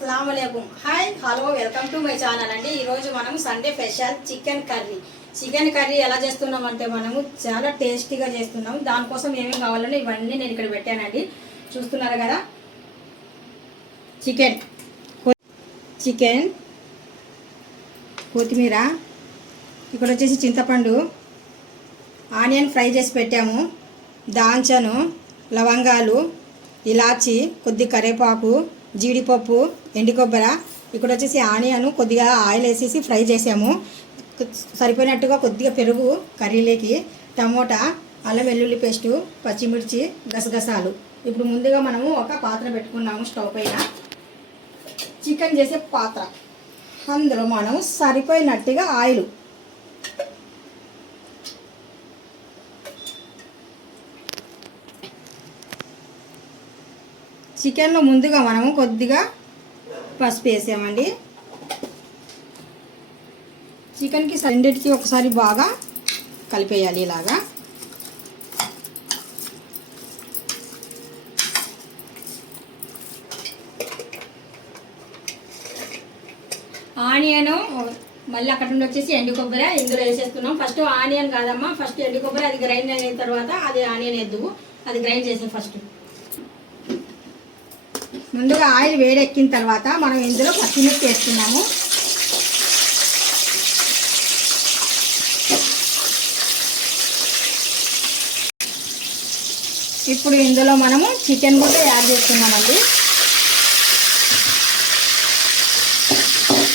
అస్సలం hi hello welcome to my channel అండి. ఈరోజు మనం Sunday special chicken curry. Chicken curry ఎలా చేస్తున్నాం అంటే మనము చాలా టేస్టీగా చేస్తున్నాం. దానికోసం ఏమేమి కావాలని ఇవన్నీ నేను ఇక్కడ పెట్టానండి. చూస్తున్నారు కదా? చికెన్. చికెన్ కొత్తిమీర ఇక్కడ వచ్చేసి చింతపండు ఆనియన్ ఫ్రై చేసి పెట్టాము. దాంచను లవంగాలు ఇలాచి కొద్ది కరివేపాకు జీడిపప్పు ఎండి కొబ్బరి ఇక్కడ వచ్చేసి ఆనియన్ కొద్దిగా ఆయిల్ వేసేసి ఫ్రై చేసాము. సరిపోయినట్టుగా కొద్దిగా పెరుగు కర్రీలోకి టమోటా అల్లం వెల్లుల్లి పేస్టు పచ్చిమిర్చి గసగసాలు. ఇప్పుడు ముందుగా మనము ఒక పాత్ర పెట్టుకున్నాము స్టవ్ పైన. చికెన్ చేసే పాత్ర. అందులో మనం సరిపోయినట్టుగా ఆయిల్ చికెన్లో ముందుగా మనము కొద్దిగా పసుపు వేసామండి. చికెన్కి రెండింటికి ఒకసారి బాగా కలిపేయాలి ఇలాగా. ఆనియను మళ్ళీ అక్కడ నుండి వచ్చేసి ఎండు కొబ్బరి ఇందులో వేసేస్తున్నాం ఫస్ట్ ఆనియన్ కాదమ్మా ఫస్ట్ ఎండు కొబ్బరి అది గ్రైండ్ అయిన తర్వాత అది ఆనియన్ వేద్దువు అది గ్రైండ్ చేసే ఫస్ట్. ముందుగా ఆయిల్ వేడెక్కిన తర్వాత మనం ఇందులో పచ్చిమిర్చి వేస్తున్నాము ఇప్పుడు ఇందులో మనము చికెన్ కూడా యాడ్ చేస్తున్నామండి.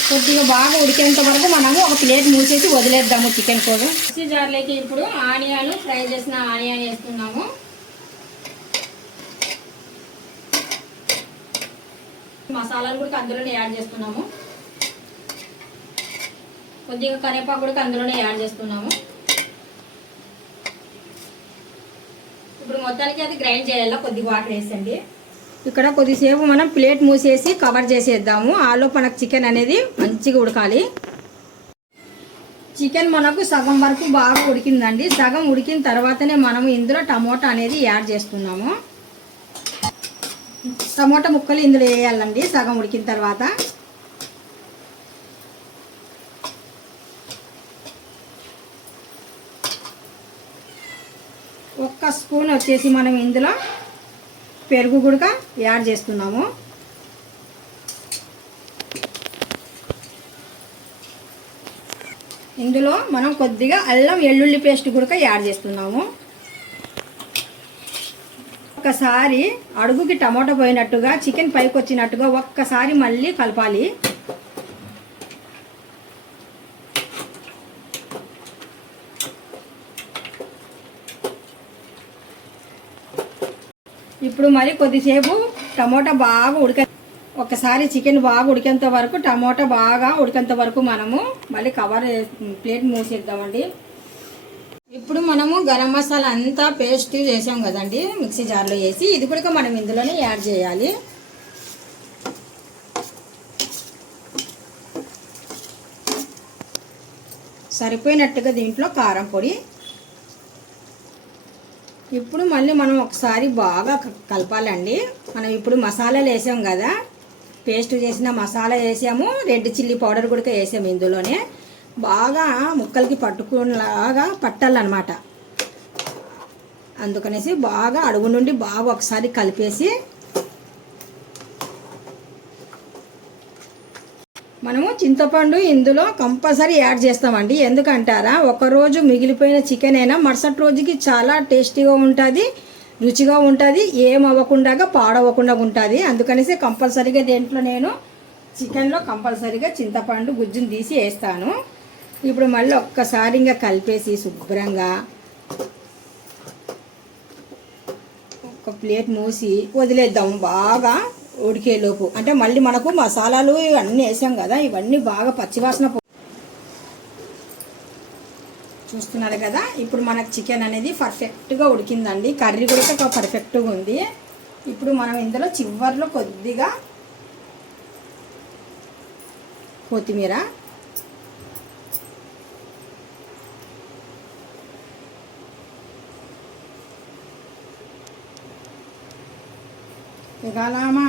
కొద్దిగా బాగా ఉడికేంత వరకు మనము ఒక ప్లేట్ మూసేసి వదిలేద్దాము చికెన్ కూడా మిక్సీ జార్లోకి ఇప్పుడు ఆనియన్ ఫ్రై చేసిన ఆనియన్ వేస్తున్నాము మసాలాలు కూడా అందులోనే యాడ్ చేస్తున్నాము. కొద్దిగా కరివేపాకు కూడా అందులోనే యాడ్ చేస్తున్నాము. ఇప్పుడు మొత్తానికి అది గ్రైండ్ చేయాలి? కొద్దిగా వాటర్ వేసండి. ఇక్కడ కొద్దిసేపు మనం ప్లేట్ మూసేసి కవర్ చేసేద్దాము. ఆలో మనకు చికెన్ అనేది మంచిగా ఉడకాలి. చికెన్ మనకు సగం వరకు బాగా ఉడికిందండి. సగం ఉడికిన తర్వాతనే మనము ఇందులో టమోటా అనేది యాడ్ చేస్తున్నాము. టమోటా ముక్కలు ఇందులో వేయాలండి. సగం ఉడికిన తర్వాత. ఒక్క స్పూన్ వచ్చేసి మనం ఇందులో పెరుగు కూడా యాడ్ చేస్తున్నాము. ఇందులో మనం కొద్దిగా అల్లం వెల్లుల్లి పేస్ట్ కూడా యాడ్ చేస్తున్నాము. ఒక్కసారి అడుగుకి టమాటో పోయినట్టుగా చికెన్ పైకి వచ్చినట్టుగా ఒక్కసారి మళ్ళీ కలపాలి. ఇప్పుడు మరి కొద్దిసేపు టమోటా బాగా ఉడక ఒకసారి చికెన్ బాగా ఉడికేంత వరకు టమోటా బాగా ఉడికేంత వరకు మనము మళ్ళీ కవర్ ప్లేట్ మూసేద్దామండి. ఇప్పుడు మనము గరం మసాలా అంతా పేస్ట్ చేసాం కదండి మిక్సీ జార్లో వేసి ఇది కూడా మనం ఇందులోనే యాడ్ చేయాలి. సరిపోయినట్టుగా దీంట్లో కారం పొడి. ఇప్పుడు మళ్ళీ మనం ఒకసారి బాగా కలపాలండి. మనం ఇప్పుడు మసాలాలు వేసాం కదా పేస్ట్ చేసిన మసాలా వేసాము రెడ్ చిల్లీ పౌడర్ కూడా వేసాము ఇందులోనే. బాగా ముక్కలకి పట్టుకునేలాగా పట్టాలన్నమాట. అందుకనేసి బాగా అడుగు నుండి బాగా ఒకసారి కలిపేసి మనము చింతపండు ఇందులో కంపల్సరీ యాడ్ చేస్తామండి. ఎందుకంటారా? ఒకరోజు మిగిలిపోయిన చికెన్ అయినా మరుసటి రోజుకి చాలా టేస్టీగా ఉంటుంది రుచిగా ఉంటుంది ఏం అవ్వకుండా పాడవకుండా ఉంటుంది. అందుకనేసి కంపల్సరీగా దేంట్లో నేను చికెన్లో కంపల్సరీగా చింతపండు గుజ్జును తీసి వేస్తాను. ఇప్పుడు మళ్ళీ ఒక్కసారి ఇంకా కలిపేసి శుభ్రంగా ఒక ప్లేట్ మూసి వదిలేద్దాం. బాగా ఉడికేలోపు అంటే మళ్ళీ మనకు మసాలాలు ఇవన్నీ వేసాం కదా ఇవన్నీ బాగా పచ్చివాసన చూస్తున్నారు కదా? ఇప్పుడు మనకు చికెన్ అనేది పర్ఫెక్ట్గా ఉడికిందండి. కర్రీ కూడా పర్ఫెక్ట్గా ఉంది. ఇప్పుడు మనం ఇందులో చివరిలో కొద్దిగా కొత్తిమీర ఇక అలామా